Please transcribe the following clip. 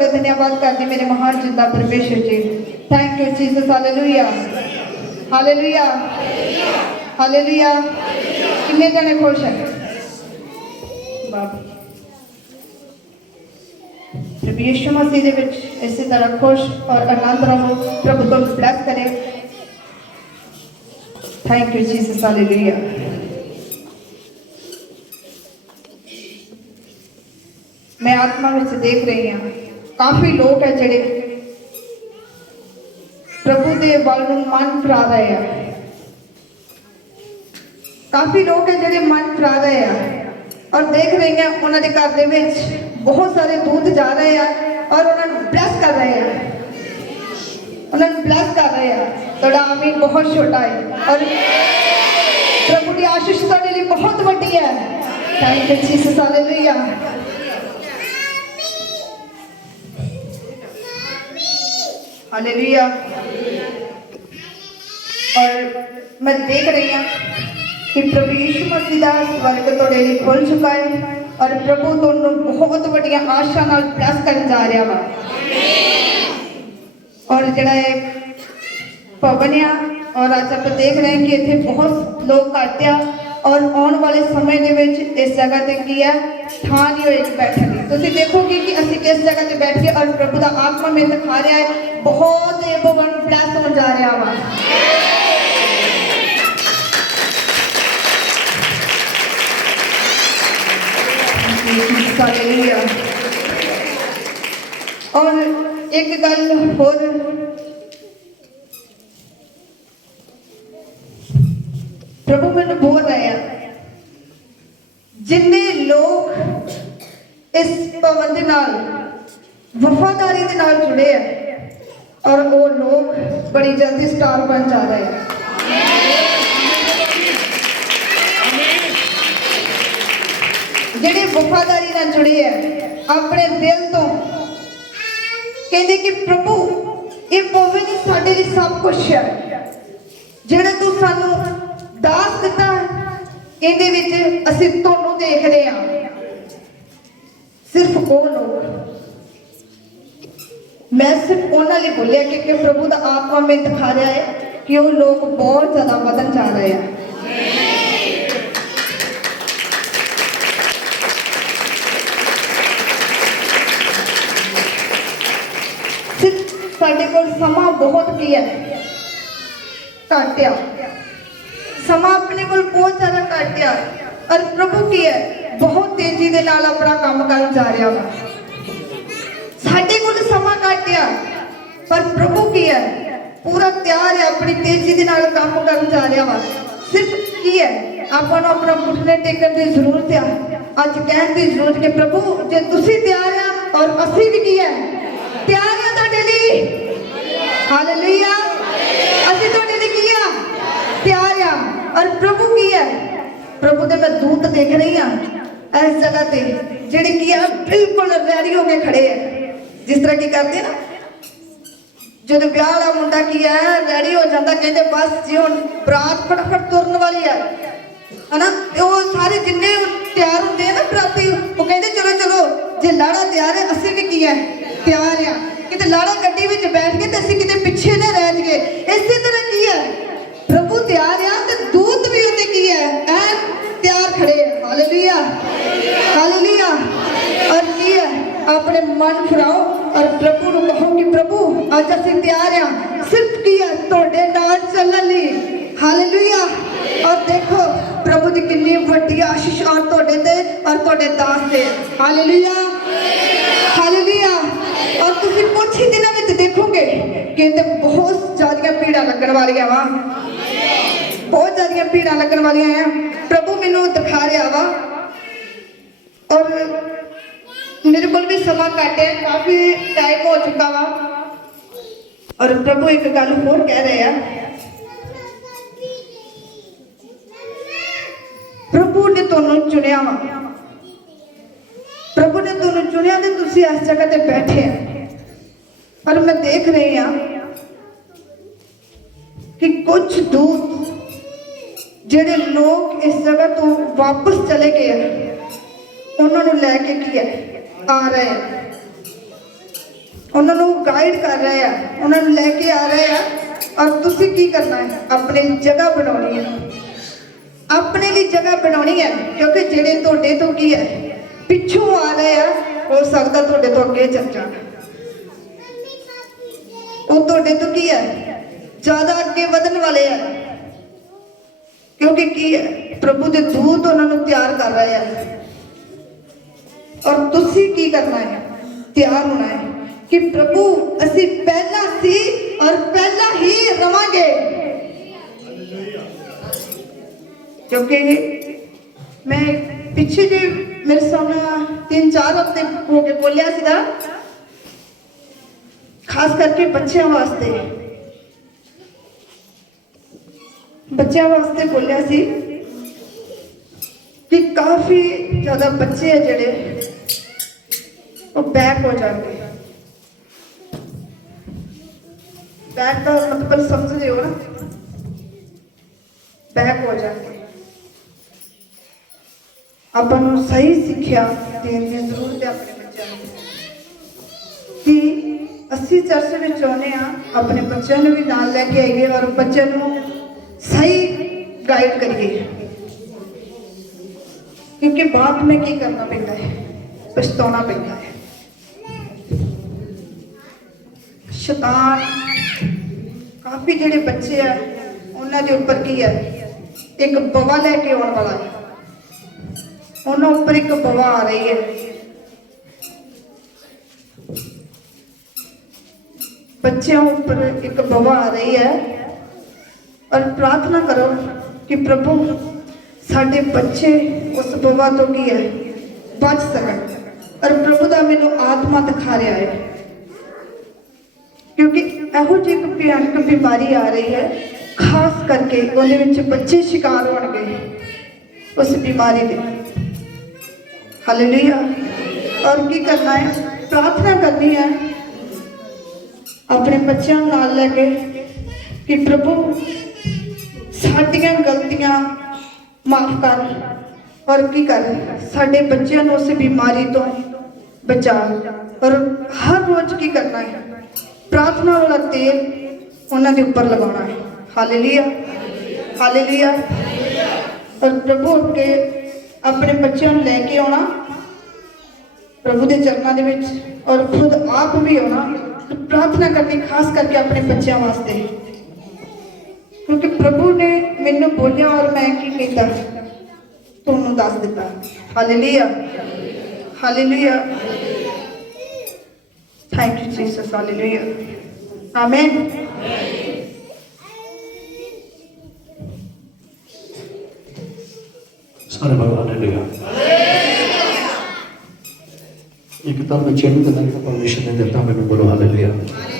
ਤੁਹਾਡਾ ਧੰਨਵਾਦ ਕਰਦੀ ਮੇਰੇ ਮਹਾਨ ਜਿੰਦਾ ਪਰਮੇਸ਼ਰ ਜੀ thank you Jesus hallelujah hallelujah hallelujah ਕਿੰਨੇ ਜਣੇ ਖੁਸ਼ ਹੈ ਬਾਬਾ ਪ੍ਰਭੂ ਯਿਸੂ ਮਸੀਹ ਦੇ ਵਿੱਚ ਇਸੇ ਤਰ੍ਹਾਂ ਖੁਸ਼ ਔਰ ਆਨੰਦ ਰਹੋ ਪ੍ਰਭੂ ਤੁਹਾਨੂੰ ਬਲੈਸ ਕਰੇ ਥੈਂਕ ਯੂ ਜੀਸਸ ਹਾਲੇਲੂਇਆ ਮੈਂ ਆਤਮਾ ਵਿੱਚ ਦੇਖ ਰਹੀ ਹਾਂ ਕਾਫੀ ਲੋਕ ਹੈ ਜਿਹੜੇ ਪ੍ਰਭੂ ਦੇ ਵੱਲ ਨੂੰ ਮਨ ਫਰਾ ਰਹੇ ਆ ਕਾਫੀ ਲੋਕ ਹੈ ਜਿਹੜੇ ਮਨ ਫਰਾ ਰਹੇ ਆ ਔਰ ਦੇਖ ਰਹੀ ਹਾਂ ਉਹਨਾਂ ਦੇ ਘਰ ਦੇ ਵਿੱਚ ਬਹੁਤ ਸਾਰੇ ਦੂਤ ਜਾ ਰਹੇ ਆ ਔਰ ਉਹਨਾਂ ਨੂੰ ਬਲੈਸ ਕਰ ਰਹੇ ਆ ਉਹਨਾਂ ਨੂੰ ਬਲੈਸ ਕਰ ਰਹੇ ਆ ਤੁਹਾਡਾ ਆਮੀਨ ਬਹੁਤ ਛੋਟਾ ਹੈ ਔਰ ਪ੍ਰਭੂ ਦੀ ਆਸ਼ੀਸ਼ ਤੁਹਾਡੇ ਲਈ ਬਹੁਤ ਵੱਡੀ ਹੈ thank you Jesus hallelujah hallelujah और मैं देख रही हूँ कि प्रभु यीशु मसीह ਦਾ ਸਵਰਗ ਤੁਹਾਡੇ ਲਈ ਖੁੱਲ ਚੁੱਕਾ ਹੈ ਔਰ ਪ੍ਰਭੂ ਤੁਹਾਨੂੰ ਬਹੁਤ ਵੱਡੀਆਂ ਆਸ਼ਾ ਨਾਲ ਬਲੈਸ ਕਰਨ ਜਾ ਰਿਹਾ ਵਾ ਔਰ ਜਿਹੜਾ ਇਹ ਭਵਨ ਆ ਔਰ ਅੱਜ ਆਪਾਂ ਦੇਖ ਰਹੇ ਹਾਂ ਕਿ ਇੱਥੇ ਬਹੁਤ ਲੋਕ ਘੱਟ ਆ ਔਰ ਆਉਣ ਵਾਲੇ ਸਮੇਂ ਦੇ ਵਿੱਚ ਇਸ ਜਗ੍ਹਾ ਤੇ ਕੀ ਹੈ ਥਾਂ ਨਹੀਂ ਹੋਏਗੀ ਬੈਠਣ ਦੀ ਤੁਸੀਂ ਦੇਖੋਗੇ ਕਿ ਅਸੀਂ ਕਿਸ ਜਗ੍ਹਾ ਤੇ ਬੈਠ ਕੇ ਔਰ ਪ੍ਰਭੂ ਦਾ ਆਤਮਾ ਮੇਰੇ ਦਿਖਾ ਰਿਹਾ ਹੈ ਬਹੁਤ ਇਹ ਭਵਨ ਬਲੈਸ ਹੋਣ ਜਾ ਰਿਹਾ ਵਾ ਹਾਲੇਲੂਇਆ ਔਰ ਇੱਕ ਗੱਲ ਹੋਰ ਪ੍ਰਭੂ ਮੈਨੂੰ ਬੋਲ ਇਸ ਭਵਨ ਦੇ ਨਾਲ, ਵਫਾਦਾਰੀ ਦੇ ਨਾਲ ਜੁੜੇ ਆ। ਔਰ ਉਹ ਲੋਕ ਬੜੀ ਜਲਦੀ ਸਟਾਰ ਬਣ ਜਾ ਰਹੇ ਆ। ਜਿਹੜੇ ਵਫਾਦਾਰੀ ਨਾਲ ਜੁੜੇ ਆ, ਆਪਣੇ ਦਿਲ ਤੋਂ ਕਹਿੰਦੇ ਕਿ ਪ੍ਰਭੂ, ਇਹ ਭਵਨ ਹੀ ਸਾਡੇ ਲਈ ਸਭ ਕੁਝ ਹੈ ਜਿਹੜਾ ਤੂੰ ਸਾਨੂੰ ਦਾਸ ਦਿੱਤਾ, ਇਹਦੇ ਵਿੱਚ ਅਸੀਂ ਤੁਹਾਨੂੰ ਦੇਖਦੇ ਹਾਂ ਸਿਰਫ ਉਹ ਲੋਕ ਮੈਂ ਸਿਰਫ ਉਹਨਾਂ ਲਈ ਬੋਲਿਆ ਕਿ ਕਿ ਪ੍ਰਭੂ ਦਾ ਆਤਮਾ ਮੈਨੂੰ ਦਿਖਾ ਰਿਹਾ ਹੈ ਕਿ ਉਹ ਲੋਕ ਬਹੁਤ ਜ਼ਿਆਦਾ ਵਧਣ ਜਾ ਰਹੇ ਆ ਸਿਰਫ ਸਾਡੇ ਕੋਲ ਸਮਾਂ ਬਹੁਤ ਕੀ ਹੈ ਘੱਟ ਆ ਸਮਾਂ ਆਪਣੇ ਕੋਲ ਬਹੁਤ ਜ਼ਿਆਦਾ ਘੱਟ ਆ ਔਰ ਪ੍ਰਭੂ ਕੀ ਹੈ ਬਹੁਤ ਤੇਜ਼ੀ ਦੇ ਨਾਲ ਆਪਣਾ ਕੰਮ ਕਰਨ ਜਾ ਰਿਹਾ ਵਾ ਸਾਡੇ ਕੋਲ ਸਮਾਂ ਘੱਟ ਆ ਪਰ ਪ੍ਰਭੂ ਕੀ ਹੈ? ਪੂਰਾ ਤਿਆਰ ਹੈ, ਆਪਣੀ ਤੇਜ਼ੀ ਦੇ ਨਾਲ ਕੰਮ ਕਰਨ ਜਾ ਰਿਹਾ ਵਾ ਸਿਰਫ ਕੀ ਹੈ? ਆਪਾਂ ਨੂੰ ਆਪਣਾ ਘੁਟਨੇ ਟੇਕਣ ਦੀ ਜ਼ਰੂਰਤ ਆ। ਅੱਜ ਕਹਿਣ ਦੀ ਜ਼ਰੂਰਤ ਕਿ ਪ੍ਰਭੂ, ਜੇ ਤੁਸੀਂ ਤਿਆਰ ਆ ਔਰ ਅਸੀਂ ਵੀ ਕੀ ਹੈ? ਤਿਆਰ ਆ ਤੁਹਾਡੇ ਲਈ। ਹਾਲੇਲੂਇਆ ਅਸੀਂ ਤੁਹਾਡੇ ਲਈ ਕੀ ਆ? ਤਿਆਰ ਆ। ਔਰ ਪ੍ਰਭੂ ਕੀ ਹੈ? ਪ੍ਰਭੂ ਦੇ ਮੈਂ ਦੂਤ ਦੇਖ ਰਹੀ ਆ ਇਸ ਜਗ੍ਹਾ ਤੇ ਜਿਹੜੇ ਕੀ ਆ, ਬਿਲਕੁਲ ਰੈਡੀ ਹੋ ਕੇ ਖੜੇ ਆ। ਜਿਸ ਤਰ੍ਹਾਂ ਕੀ ਕਰਦੇ ਨਾ, ਜਦੋਂ ਵਿਆਹ ਵਾਲਾ ਮੁੰਡਾ ਕੀ ਹੈ ਰੈਡੀ ਹੋ ਜਾਂਦਾ, ਕਹਿੰਦੇ ਬਸ ਜੀ ਹੁਣ ਬਰਾਤ ਫਟਾਫਟ ਤੁਰਨ ਵਾਲੀ ਆ। ਹਨਾ? ਤੇ ਉਹ ਸਾਰੇ ਜਿੰਨੇ ਤਿਆਰ ਹੁੰਦੇ ਆ ਨਾ ਬਰਾਤੀ, ਉਹ ਕਹਿੰਦੇ ਚਲੋ ਚਲੋ, ਜੇ ਲਾੜਾ ਤਿਆਰ ਹੈ, ਅਸੀਂ ਵੀ ਕੀ ਹੈ, ਤਿਆਰ ਆ। ਕਿਤੇ ਲਾੜਾ ਗੱਡੀ ਵਿੱਚ ਬੈਠ ਕੇ ਤੇ ਅਸੀਂ ਕਿਤੇ ਪਿੱਛੇ ਨਾ ਰਹਿ ਜਾਈਏ। ਇਸੇ ਤਰ੍ਹਾਂ ਕੀ ਹੈ? ਪ੍ਰਭੂ ਤਿਆਰ ਆ ਤੇ ਦੂਤ ਵੀ ਉਹਦੇ ਕੀ ਹੈ? ਆਪਣੇ ਮਨ ਫਰਾਓ ਔਰ ਪ੍ਰਭੂ ਨੂੰ ਕਹੋ ਕਿ ਪ੍ਰਭੂ ਅੱਜ ਅਸੀਂ ਤਿਆਰ ਆ ਸਿਰਫ ਕੀ ਹੈ ਤੁਹਾਡੇ ਨਾਲ ਚੱਲਣ ਲਈ ਹਾਲੇਲੂਇਆ ਔਰ ਦੇਖੋ ਪ੍ਰਭੂ ਦੀ ਕਿੰਨੀ ਵੱਡੀ ਆਸ਼ੀਸ਼ ਔਰ ਤੁਹਾਡੇ ਤੇ ਔਰ ਤੁਹਾਡੇ ਦਾਸ ਤੇ ਹਾਲੇਲੂਇਆ ਹਾਲੇਲੂਇਆ ਔਰ ਤੁਸੀਂ ਕੁਝ ਹੀ ਦਿਨਾਂ ਵਿੱਚ ਦੇਖੋਗੇ ਕਿ ਇਹਦੇ ਬਹੁਤ ਜ਼ਿਆਦੀਆਂ ਭੀੜਾਂ ਲੱਗਣ ਵਾਲੀਆਂ ਵਾ ਬਹੁਤ ਜ਼ਿਆਦੀਆਂ ਭੀੜਾਂ ਲੱਗਣ ਵਾਲੀਆਂ ਆ ਪ੍ਰਭੂ ਮੈਨੂੰ ਦਿਖਾ ਮੇਰੇ ਕੋਲ ਵੀ ਸਮਾਂ ਘੱਟ ਹੈ ਕਾਫੀ ਟਾਈਮ ਹੋ ਚੁੱਕਾ ਵਾ ਔਰ ਪ੍ਰਭੂ ਇੱਕ ਗੱਲ ਹੋਰ ਕਹਿ ਰਹੇ ਆ ਪ੍ਰਭੂ ਨੇ ਤੁਹਾਨੂੰ ਚੁਣਿਆ ਵਾ ਪ੍ਰਭੂ ਨੇ ਤੁਹਾਨੂੰ ਚੁਣਿਆ ਤੇ ਤੁਸੀਂ ਇਸ ਜਗ੍ਹਾ ਤੇ ਬੈਠੇ ਆ ਪਰ ਮੈਂ ਦੇਖ ਰਹੀ ਆ ਕਿ ਕੁਝ ਦੂਤ ਜਿਹੜੇ ਲੋਕ ਇਸ ਜਗ੍ਹਾ ਤੋਂ ਵਾਪਸ ਚਲੇ ਗਏ ਆ ਉਹਨਾਂ ਨੂੰ ਲੈ ਕੇ ਕੀ ਹੈ ਆ ਰਹੇ ਆ। ਉਹਨਾਂ ਨੂੰ ਗਾਈਡ ਕਰ ਰਹੇ ਆ। ਉਹਨਾਂ ਨੂੰ ਲੈ ਕੇ ਆ ਰਹੇ ਆ। ਔਰ ਤੁਸੀਂ ਕੀ ਕਰਨਾ ਹੈ? ਆਪਣੇ ਲਈ ਜਗ੍ਹਾ ਬਣਾਉਣੀ ਹੈ। ਆਪਣੇ ਲਈ ਜਗ੍ਹਾ ਬਣਾਉਣੀ ਹੈ, ਕਿਉਂਕਿ ਜਿਹੜੇ ਤੁਹਾਡੇ ਤੋਂ ਕੀ ਹੈ? ਪਿੱਛੋਂ ਆ ਰਹੇ ਆ, ਹੋ ਸਕਦਾ ਤੁਹਾਡੇ ਤੋਂ ਅੱਗੇ ਚੱਲ ਜਾਣ। ਉਹ ਤੁਹਾਡੇ ਤੋਂ ਕੀ ਹੈ? ਜ਼ਿਆਦਾ ਅੱਗੇ ਵਧਣ ਵਾਲੇ ਆ। ਕਿਉਂਕਿ ਕੀ ਹੈ? ਪ੍ਰਭੂ ਦੇ ਦੂਤ ਉਹਨਾਂ ਨੂੰ ਤਿਆਰ ਕਰ ਰਹੇ ਆ। ਔਰ ਤੁਸੀਂ ਕੀ ਕਰਨਾ ਹੈ ਤਿਆਰ ਹੋਣਾ ਹੈ ਕਿ ਪ੍ਰਭੂ ਅਸੀਂ ਪਹਿਲਾਂ ਸੀ ਔਰ ਪਹਿਲਾਂ ਹੀ ਰਵਾਂਗੇ ਕਿਉਂਕਿ ਮੈਂ ਪਿੱਛੇ ਜੇ ਮੇਰੇ ਸਾਹਮਣੇ ਤਿੰਨ ਚਾਰ ਹਫ਼ਤੇ ਹੋ ਕੇ ਬੋਲਿਆ ਸੀਗਾ ਖਾਸ ਕਰਕੇ ਬੱਚਿਆਂ ਵਾਸਤੇ ਬੱਚਿਆਂ ਵਾਸਤੇ ਬੋਲਿਆ ਸੀ ਕਿ ਕਾਫੀ ਜ਼ਿਆਦਾ ਬੱਚੇ ਆ ਜਿਹੜੇ ਉਹ ਬੈਕ ਹੋ ਜਾਣਗੇ ਬੈਕ ਦਾ ਮਤਲਬ ਸਮਝਦੇ ਹੋ ਨਾ। ਬੈਕ ਹੋ ਜਾਣਗੇ ਆਪਾਂ ਨੂੰ ਸਹੀ ਸਿੱਖਿਆ ਦੇਣ ਦੀ ਜ਼ਰੂਰਤ ਹੈ ਆਪਣੇ ਬੱਚਿਆਂ ਨੂੰ। ਕਿ ਅਸੀਂ ਚਰਚ ਵਿੱਚ ਆਉਂਦੇ ਆ ਆਪਣੇ ਬੱਚਿਆਂ ਨੂੰ ਵੀ ਨਾਲ ਲੈ ਕੇ ਆਈਏ ਔਰ ਬੱਚਿਆਂ ਨੂੰ ਸਹੀ ਗਾਈਡ ਕਰੀਏ। ਕਿਉਂਕਿ ਬਾਅਦ में ਕੀ ਕਰਨਾ ਪੈਂਦਾ ਹੈ? ਪਛਤਾਉਣਾ ਪੈਂਦਾ ਹੈ। ਸ਼ੈਤਾਨ। ਕਾਫੀ ਜਿਹੜੇ ਬੱਚੇ ਆ, ਉਹਨਾਂ ਦੇ ਉੱਪਰ ਕੀ ਹੈ ਇੱਕ ਬਵਾ ਲੈ ਕੇ ਆਉਣ ਵਾਲਾ ਹੈ ਉਹਨਾਂ ਉੱਪਰ ਇੱਕ ਬਵਾ ਆ ਰਹੀ ਹੈ। ਬੱਚਿਆਂ ਉੱਪਰ ਇੱਕ ਬਵਾ ਆ ਰਹੀ ਹੈ। ਔਰ ਪ੍ਰਾਰਥਨਾ ਕਰੋ ਕਿ ਪ੍ਰਭੂ, ਸਾਡੇ ਬੱਚੇ ਉਸ ਬਵਾ ਤੋਂ ਕੀ ਹੈ? ਬਚ ਸਕਣ। ਔਰ ਪ੍ਰਭੂ ਦਾ ਮੈਨੂੰ ਆਤਮਾ ਦਿਖਾ ਰਿਹਾ ਹੈ। ਕਿਉਂਕਿ ਇਹੋ ਜਿਹੀ ਇੱਕ ਭਿਆਨਕ ਬਿਮਾਰੀ ਆ ਰਹੀ ਹੈ ਖਾਸ ਕਰਕੇ ਉਹਦੇ ਵਿੱਚ ਬੱਚੇ ਸ਼ਿਕਾਰ ਹੋਣਗੇ ਉਸ ਬਿਮਾਰੀ ਦੇ ਹਾਲੇਲੂਇਆ ਔਰ ਕੀ ਕਰਨਾ ਹੈ ਪ੍ਰਾਰਥਨਾ ਕਰਨੀ ਹੈ ਆਪਣੇ ਬੱਚਿਆਂ ਨੂੰ ਨਾਲ ਲੈ ਕੇ ਕਿ ਪ੍ਰਭੂ ਸਾਡੀਆਂ ਗਲਤੀਆਂ ਮਾਫ ਕਰ ਔਰ ਕੀ ਕਰ ਸਾਡੇ ਬੱਚਿਆਂ ਨੂੰ ਉਸ ਬਿਮਾਰੀ ਤੋਂ ਬਚਾ ਔਰ ਹਰ ਰੋਜ਼ ਕੀ ਕਰਨਾ ਹੈ ਪ੍ਰਾਰਥਨਾ ਵਾਲਾ ਤੇਲ ਉਹਨਾਂ ਦੇ ਉੱਪਰ ਲਗਾਉਣਾ ਹੈ। ਹਾਲੇਲੂਇਆ ਹਾਲੇਲੂਇਆ ਔਰ ਪ੍ਰਭੂ ਅੱਗੇ ਆਪਣੇ ਬੱਚਿਆਂ ਨੂੰ ਲੈ ਕੇ ਆਉਣਾ, ਪ੍ਰਭੂ ਦੇ ਚਰਨਾਂ ਦੇ ਵਿੱਚ ਔਰ ਖੁਦ ਆਪ ਵੀ ਆਉਣਾ ਪ੍ਰਾਰਥਨਾ ਕਰਨੀ, ਖਾਸ ਕਰਕੇ ਆਪਣੇ ਬੱਚਿਆਂ ਵਾਸਤੇ। ਕਿਉਂਕਿ ਪ੍ਰਭੂ ਨੇ ਮੈਨੂੰ ਬੋਲਿਆ ਔਰ ਮੈਂ ਕੀ ਕੀਤਾ? ਤੁਹਾਨੂੰ ਦੱਸ ਦਿੱਤਾ। Hallelujah hallelujah Thank you, Jesus. Hallelujah. Amen. Amen. Sorry, Hallelujah. You can tell permission and Hallelujah.